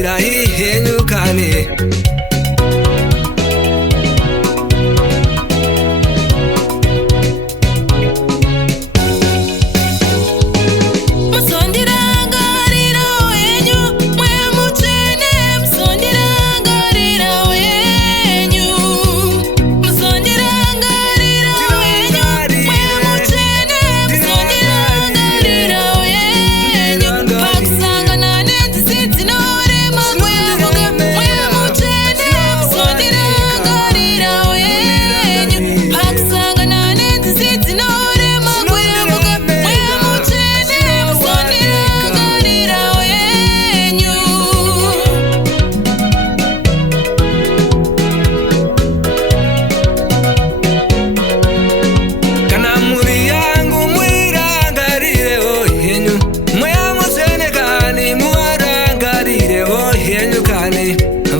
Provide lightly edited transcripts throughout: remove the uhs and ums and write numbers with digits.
muwarangarira ihenyukane.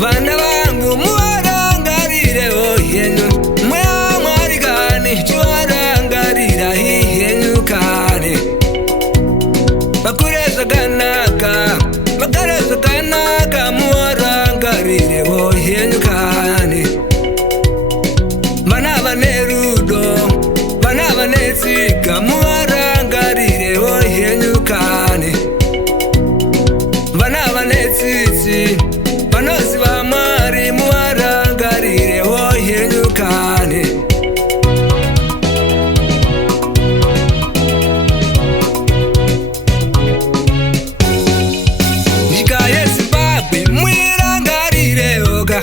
Vana vangu muwarangarire henyu, mweya mwarigani chiwarangarira ihenyukane. Vakure zvakanaka, vagare zvakanaka, muwarangarire henyukane. Vana vane rudo, vana vane tsika, muwarangarire henyukane. Vana vane tsitsi, vanoziva Mwari, muwarangarire henyukane. Nyika yeZimbabwe muirangarire yoga,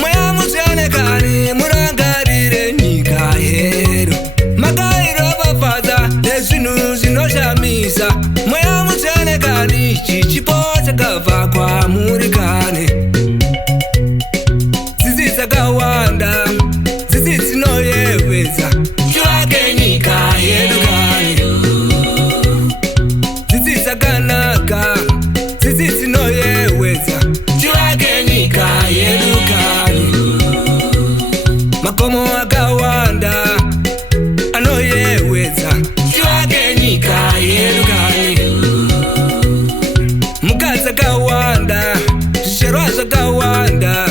mweya mutsvanekani murangarire nyika yedu. Makairopafadza nezvinhu zvinoshamisa, mweya mutsvanekani chichipo chakabva kwamuri kane. Tsitsi dzakawanda, tsitsi dzinoyevedza, tivake nyika yedu kane. Tsitsi dzakanaka, tsitsi dzinoyevedza, tivake nyika yedu kane. Makomo akawanda anoyevedza, tivake nyika yedu kane. Mhuka dzakawanda, zvisherwa zvakawanda,